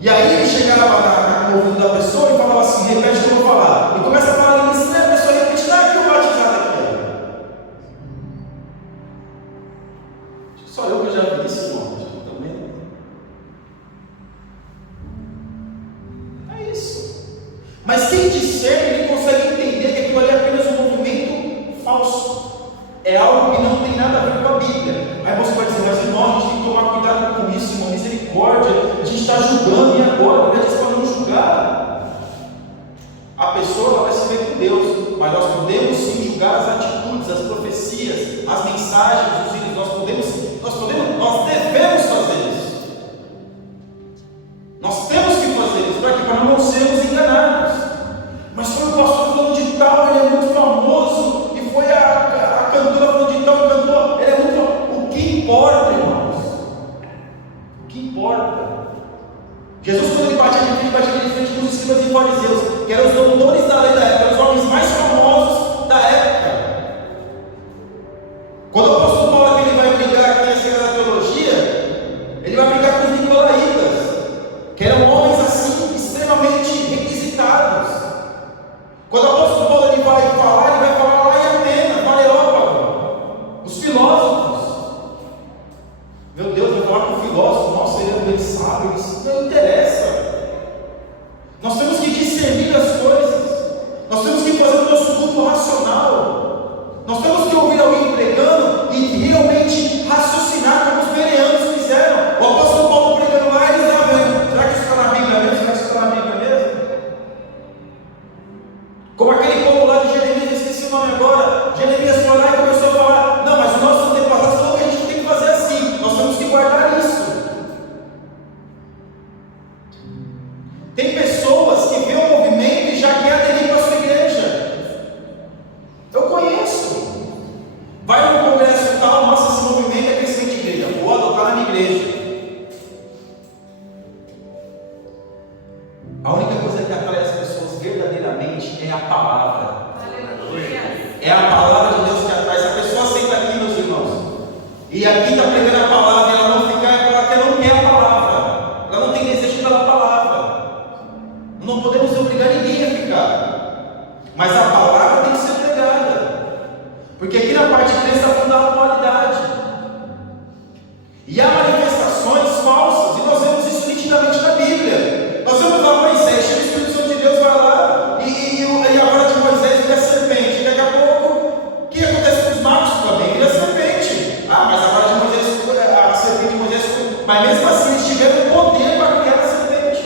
E aí ele chegava no ouvido da pessoa e falava assim, repete o que eu vou falar. E começa a falar em ensino, e a pessoa repete. é algo que não tem nada a ver com a Bíblia. Aí você vai dizer, mas irmão, a gente tem que tomar cuidado com isso, irmão, misericórdia, a gente está julgando, e agora? A Bíblia diz para não julgar. A pessoa ela vai se ver com Deus, mas nós podemos sim julgar as atitudes, as profecias, as mensagens, os ídolos, nós devemos fazer isso. Nós temos que fazer isso, para não sermos enganados. Mas foi o pastor falando de tal, ele é muito famoso, e foi a cantora falando de tal, cantor, ele é muito famoso. O que importa, irmãos? O que importa? Jesus, quando ele batia de frente com os escribas e fariseus, que eram os doutores da lei da época, eram os homens mais famosos da época. Quando o apóstolo Paulo aqui, ele vai brigar aqui nessa da teologia, ele vai brigar com os nicolaítas, que eram homens assim, extremamente requisitados. Quando o apóstolo Paulo ele vai falar lá em Atenas, no Areópago, os filósofos. Meu Deus, vai falar com o filósofo, nossa, ele sabe, isso não interessa. Nós temos que discernir as coisas, nós temos que fazer o nosso culto racional, nós temos que ouvir alguém pregando e realmente raciocinar como os bereanos fizeram. O apóstolo Paulo pregando lá, eles estavam vendo, será que isso está na Bíblia mesmo? Será que isso está na Bíblia mesmo? Como aquele povo lá de Jeremias, esqueci o nome agora. Jeremias foi lá e começou a falar, não, mas o nosso antepassado falou que a gente tem que fazer assim, nós temos que guardar isso. Tem pessoas que vê o movimento e já quer aderir para a sua igreja. Eu conheço. Vai no congresso tal, nossa, esse movimento é crescimento de igreja, vou adotar na minha igreja. A única coisa que atrai as pessoas verdadeiramente é a palavra. É a palavra de Deus que atrai. Se a pessoa aceita aqui, meus irmãos, e aqui está pregando a palavra, ela não fica, é porque ela não quer a palavra, ela não tem desejo pela palavra. Não podemos obrigar ninguém a ficar, mas a palavra tem que ser pregada, porque aqui na parte 3 está falando da atualidade, e há manifestações falsas, e nós vemos isso nitidamente na Bíblia. Nós vemos lá Moisés, o Espírito Santo de Deus vai lá, e a vara de Moisés vira serpente. Daqui a pouco, o que acontece com os magos também? Vira serpente. Ah, mas a vara de Moisés, a serpente de Moisés, mas mesmo assim eles tiveram poder para criar a serpente.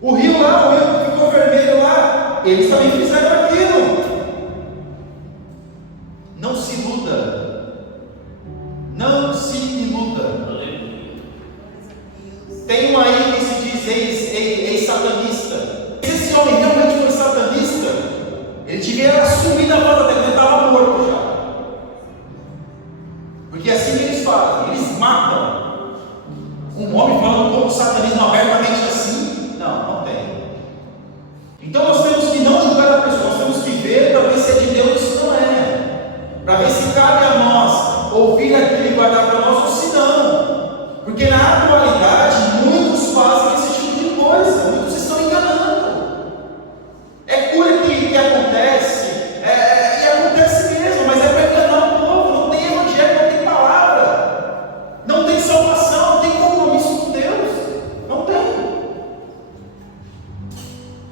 O rio que ficou vermelho lá, eles também fizeram aquilo. Não se iluda. Não se iluda. Tem um aí que se diz ex-satanista. Se esse homem realmente foi satanista, ele devia assumir na face da terra, ele estava morto já. Porque é assim que eles fazem, eles matam. Um homem falando como satanismo abertamente assim? Não, não tem. Então nós temos que não julgar a pessoa, nós temos que ver para ver se é de Deus ou se não é. Para ver se cabe a nós ouvir aquilo e guardar para nós ou se não. Porque na atualidade, muitos fazem esse tipo de coisa, muitos estão enganando. É cura que acontece, e acontece mesmo, mas é para enganar o povo. Não tem evangelho, não tem palavra, não tem salvação, não tem compromisso com Deus, não tem.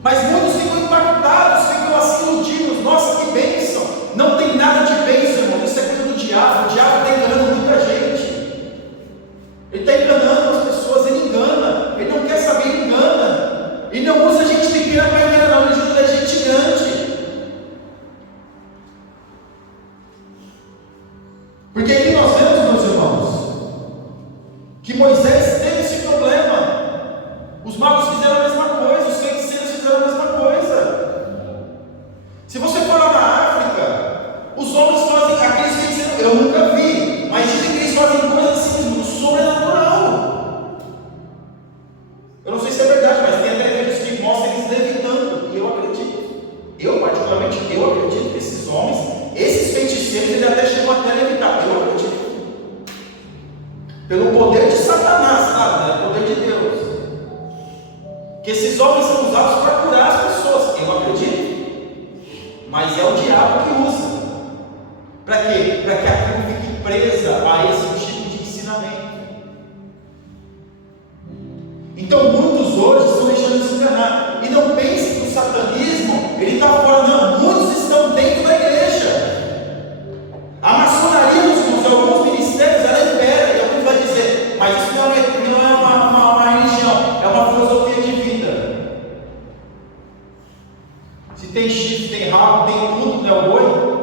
Mas muitos ficam impactados, ficam assim iludidos. Nossa, que bênção! Não tem nada de bênção, irmão, isso é coisa do diabo. O diabo está enganando muita gente. Ele está enganando as pessoas, ele engana, ele não quer saber, ele engana. Ele não usa gente pequena para enganar, não, ele usa gente grande. Porque aqui nós vemos, meus irmãos, que Moisés teve esse problema. Os magos fizeram a mesma coisa, os feiticeiros fizeram a mesma coisa. Se você for lá na África, os homens fazem aqueles feiticeiros, eu nunca vi, mas dizem que eles fazem coisas assim, sobrenatural. Eu não sei se é verdade, mas tem até vídeos que mostram eles levitando, e eu acredito. Eu particularmente, acredito que esses homens, esses feiticeiros, eles até chegam até a levitar. Eu acredito. Pelo poder de Satanás, sabe? Pelo poder de Deus. Que esses homens são usados para curar as pessoas. Eu acredito. Mas é o diabo que usa. Para quê? Para que a tribo fique presa a esse tipo de ensinamento. Então muitos hoje estão deixando de se enganar. E não pensem que o satanismo ele está fora, não. Muitos estão dentro Se tem chifre, tem rabo, tem tudo, não é o boi?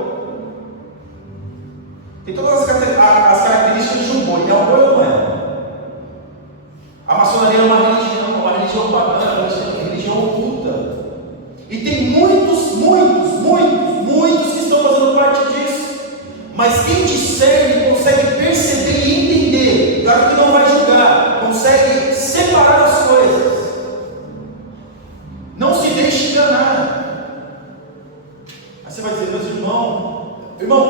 Tem todas as características de um boi. É um boi ou não é? A maçonaria é uma religião pagã, uma religião oculta. E tem muitos que estão fazendo parte disso. Mas quem discerne consegue perceber e entender. Claro que não vai julgar, consegue separar as coisas. Não se deixe enganar. Aí você vai dizer, meus irmãos,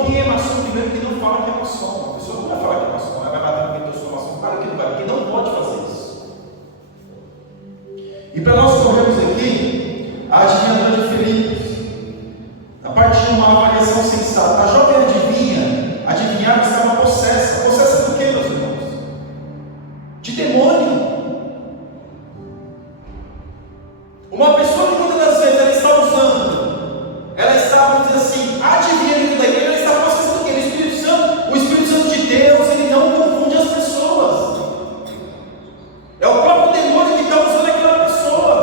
quem é maçom primeiro que não fala que é maçom? A pessoa não vai falar que é maçom, ela vai bater porque eu sou maçom. Claro que não vai, porque não pode fazer isso. E para nós corrermos aqui, a adivinhadora de Filipos, a partir de uma avaliação sensata, a jovem adivinhava estava possessa. Possessa do que, meus irmãos? De demônio. Uma pessoa que muitas das vezes ela está usando, ela está, vamos dizer assim, adivinhando da igreja, ela está possessa do que? O Espírito Santo de Deus, ele não confunde as pessoas. É o próprio demônio que está usando aquela pessoa.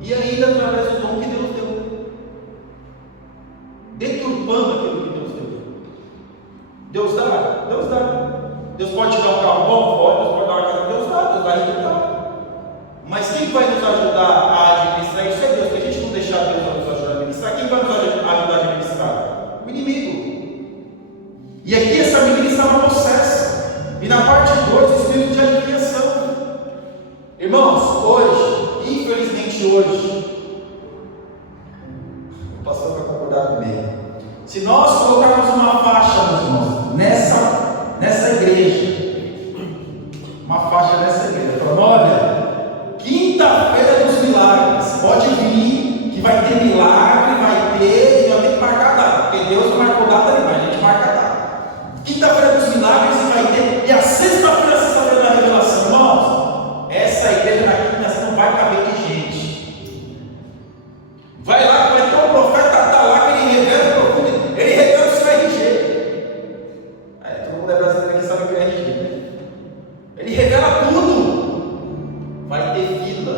E ainda através do dom que Deus deu, deturpando aquilo que Deus deu. Deus dá? Deus dá. Deus pode te dar um carro bom? Pode. Deus pode dar uma casa? Deus dá e dá. Mas quem vai nos ajudar a administrar isso é Deus, porque a gente não deixar Deus nos ajudar a administrar. Quem vai nos ajudar a administrar? O inimigo. E aqui essa menina estava possessa. E na parte 2, o espírito de adivinhação. Irmãos, hoje, infelizmente hoje, o pastor vai concordar comigo. Se nós colocarmos uma faixa, meus irmãos, nessa igreja, uma faixa nessa igreja, falando, olha, quinta-feira dos milagres, pode vir, que vai ter milagre, vai ter, e nós temos que marcar a data, porque Deus não marcou data nenhuma, a gente marca a data. Quinta-feira dos milagres vai ter, e a sexta-feira da revelação, irmãos, essa igreja na quinta não vai caber de gente. Vai lá, vai ter um profeta, está lá, que ele revela o seu RG. Todo mundo é brasileiro aqui, sabe o que é RG. Ele revela tudo. Vai ter fila.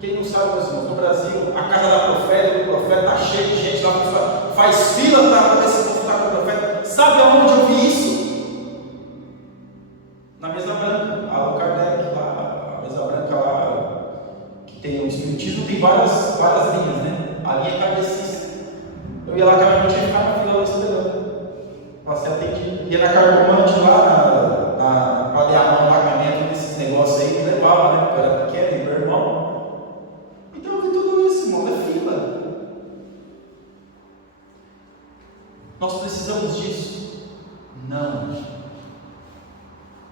Quem não sabe, meus irmãos, no Brasil, a casa da profeta, do profeta, está cheia de gente lá, a pessoa faz fila para ver se está com o profeta. Sabe aonde eu vi isso? Na mesa branca, Allan Kardec, lá, a mesa branca lá, que tem o espiritismo, tem várias linhas, né? A linha kardecista. Eu ia lá, cada gente ia ficar na fila lá esperando. Passei atendido. Ia na cartomante lá, para ler a mão, pagamento desses negócios aí, me levava, né? Porque eu era pequeno, meu irmão. Então eu vi tudo isso, irmão, é fila. Nós precisamos disso?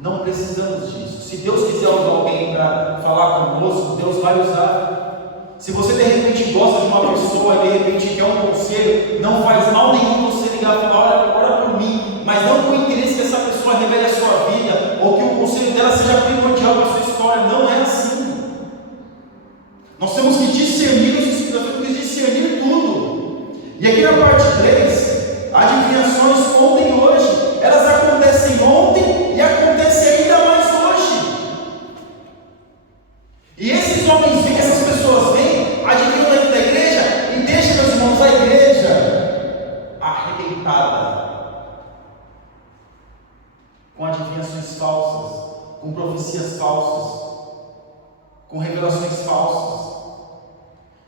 Não precisamos disso. Se Deus quiser usar alguém para falar conosco, Deus vai usar. Se você de repente gosta de uma pessoa e de repente quer um conselho, não faz mal nenhum você ligar e falar, ora por mim, mas não com o interesse que essa pessoa revele a sua vida, ou que o conselho dela seja primordial para a sua história. Não é assim. Nós temos que discernir os espíritos, nós temos que discernir tudo. E aqui na parte 3, adivinhações ontem e hoje, elas acontecem ontem e acontecem ainda mais hoje. E esses homens vêm, essas pessoas vêm, adivinham dentro da igreja e deixam, meus irmãos, a igreja arrebentada com adivinhações falsas, com profecias falsas, com revelações falsas.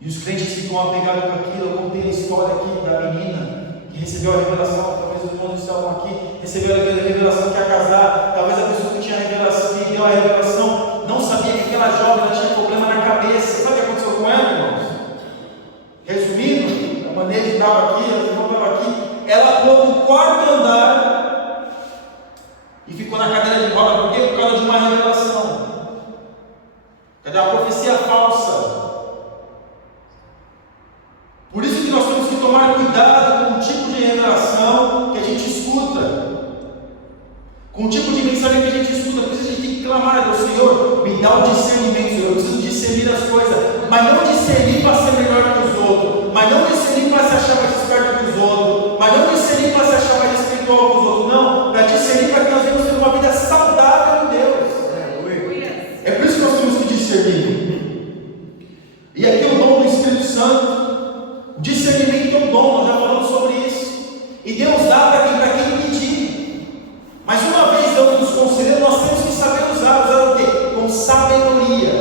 E os crentes ficam apegados com aquilo. Eu contei a história aqui da menina que recebeu a revelação, talvez os irmãos estavam aqui, recebeu a revelação que ia casar, talvez a pessoa que tinha a revelação, que deu a revelação, não sabia que aquela jovem ela tinha problema na cabeça. Sabe o que aconteceu com ela, irmãos? Resumindo, a maneira que estava aqui, ela estava aqui, ela pulou no quarto andar e ficou na cadeira de roda. Por quê? Por causa de uma revelação. Cadê a profecia falsa? Por isso que nós temos que tomar cuidado com o tipo de revelação que a gente escuta, com o tipo de mensagem que a gente escuta. Por isso a gente tem que clamar a Deus: Senhor, me dá o discernimento, Senhor. Eu preciso discernir as coisas, mas não discernir para ser melhor que os outros, mas não discernir para se achar mais esperto que os outros, mas não discernir para se achar mais espiritual que os outros, não, para discernir para que nós venhamos ter uma vida saudável em Deus. sabedoria.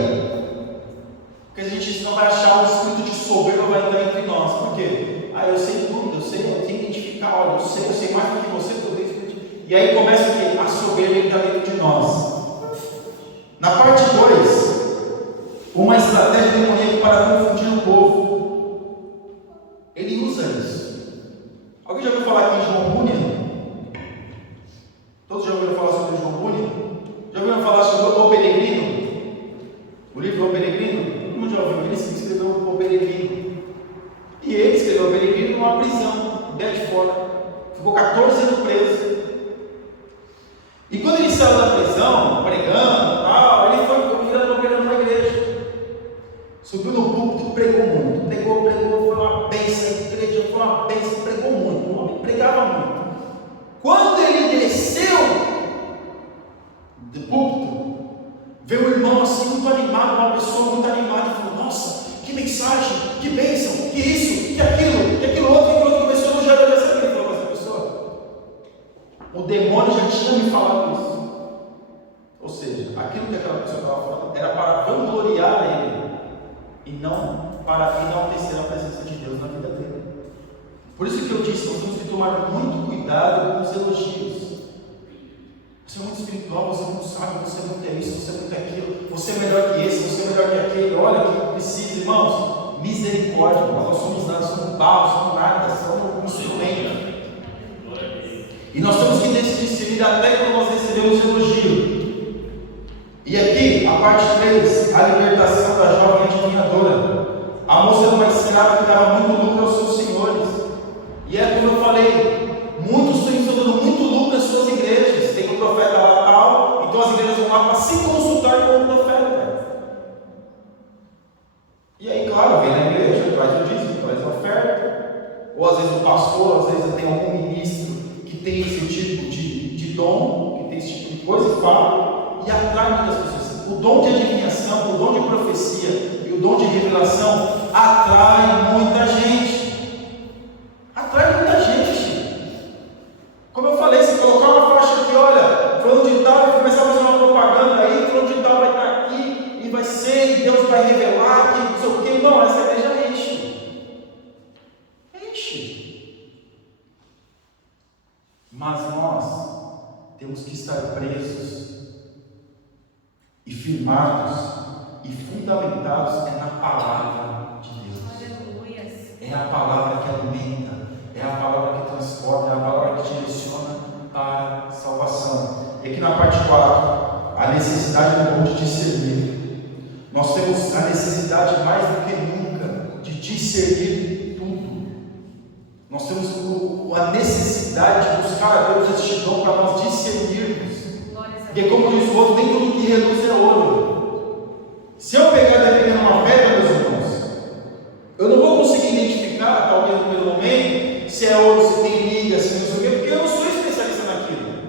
Porque a gente não vai achar um espírito de soberba vai entrar entre nós. Por quê? Eu sei tudo, eu tenho que identificar, olha, eu sei mais do que você, e aí começa o quê? A soberba que está dentro de nós. Na parte 2, uma estratégia demoníaca para confundir o povo. Ele usa isso. Alguém já ouviu falar aqui em João Bunyan? Todos já ouviram falar sobre João Bunyan? Já ouviram falar sobre O Peregrino? O livro O Peregrino? Todo mundo já ouviu? Ele escreveu O Peregrino. E ele escreveu O Peregrino numa prisão, em Bedford. Ficou 14 anos preso. E quando ele saiu da prisão, pregando, ele foi virando para a igreja. Subiu no púlpito, pregou muito. Pregou, foi uma bênção. A igreja foi uma bênção, pregou muito. O homem pregava muito. Quando ele desceu do púlpito, veio um irmão assim, muito animado, uma pessoa muito animada, e falou: nossa, que mensagem, que bênção, que isso, que aquilo outro, começou a elogiar a cabeça dele. Ele falou para essa pessoa: o demônio já tinha me falado isso. Ou seja, aquilo que aquela pessoa estava falando era para vangloriar ele e não para enaltecer a presença de Deus na vida dele. Por isso que eu disse, nós temos que tomar muito cuidado com os elogios. Você é muito espiritual, você não sabe, você não tem isso, você não tem aquilo, você é melhor que esse, você é melhor que aquele, olha que precisa, irmãos, misericórdia, nós não somos nada, somos barro, somos nada, somos um instrumento. E nós temos que discernir até quando nós recebemos elogio. E aqui, a parte 3, a libertação da jovem adivinhadora. A moça era uma escrava que dava muito lucro aos seus senhores. E é como eu falei, muitos estão dando muito lucro às suas igrejas. Tem um profeta lá tal, então as igrejas vão lá para se consultar com o profeta. E aí, claro, vem na igreja, traz o dízimo, traz a oferta. Ou às vezes o pastor, às vezes tem algum ministro que tem esse tipo de dom, que tem esse tipo de coisa, e fala, e atrai muitas pessoas. O dom de adivinhação, o dom de profecia e o dom de revelação atrai muita gente. Atrai muita gente. Como eu falei, se colocar uma faixa aqui, olha, falando de tal, e começar a fazer uma propaganda aí, falando de tal vai estar aqui, e vai ser, e Deus vai revelar, que não sei o que, não, essa igreja enche. Enche. Mas nós temos que estar presos e firmados e fundamentados na palavra de Deus. É a palavra que alimenta, é a palavra que transporta, é a palavra que direciona para a salvação. E aqui na parte 4, a necessidade do dom de discernir. Nós temos a necessidade mais do que nunca de discernir tudo. Nós temos a necessidade de buscar a Deus este dom para nós discernirmos. Porque como diz o outro, nem tudo que reluz é ouro. Se eu pegar e pegar uma pedra, meus irmãos, eu não vou conseguir identificar, talvez no primeiro momento, se é ouro, se tem liga, se não sei o quê, porque eu não sou especialista naquilo.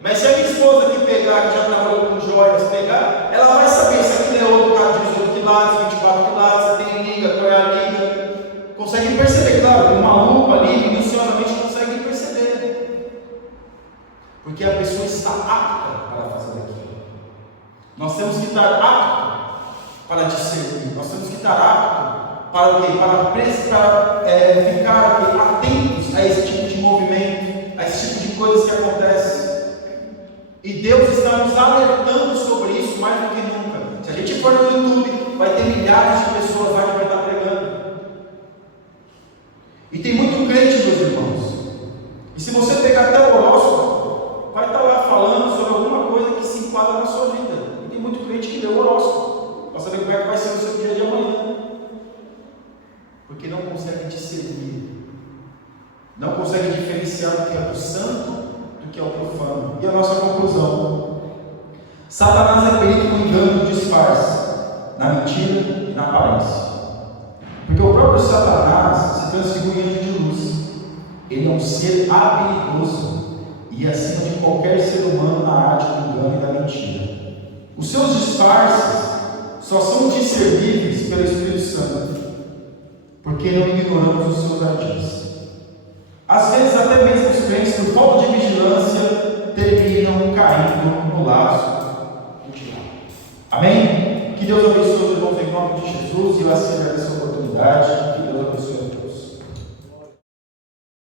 Mas se a minha esposa que pegar, que já trabalhou com joias, pegar, ela vai saber se aquilo é ouro, cara, de 18 quilates, 24 quilates, se tem liga, qual é a liga. Consegue perceber, claro, tem uma lupa ali, minuciosamente consegue perceber. Porque a pessoa está apta para fazer aquilo. Nós temos que estar aptos para discernir. Nós temos que estar aptos para o quê? Para ficar atentos a esse tipo de movimento, a esse tipo de coisas que acontecem. E Deus está nos alertando sobre isso mais do que nunca. Se a gente for no YouTube, vai ter milhares de pessoas lá que vai estar pregando. E tem muito crente, meus irmãos. E se você pegar até o horóscopo, vai estar lá falando sobre alguma coisa que se enquadra na sua vida. E tem muito crente que deu o horóscopo para saber como é que vai ser o seu dia de amanhã. Porque não consegue discernir, não consegue diferenciar o que é do santo do que é o profano. E a nossa conclusão: Satanás é perito no engano e no disfarce, na mentira e na aparência. Porque o próprio Satanás se transfigura em anjo de luz. Ele é um ser habilidoso e acima de qualquer ser humano na arte do engano e da mentira. Os seus disfarces só são discerníveis pelo Espírito Santo, porque não ignoramos os seus ardis. Às vezes, até mesmo os crentes, por falta de vigilância, terminam caindo no laço do diabo. Amém? Que Deus abençoe os irmãos em nome de Jesus, e eu assim agradeço a oportunidade. Que Deus abençoe.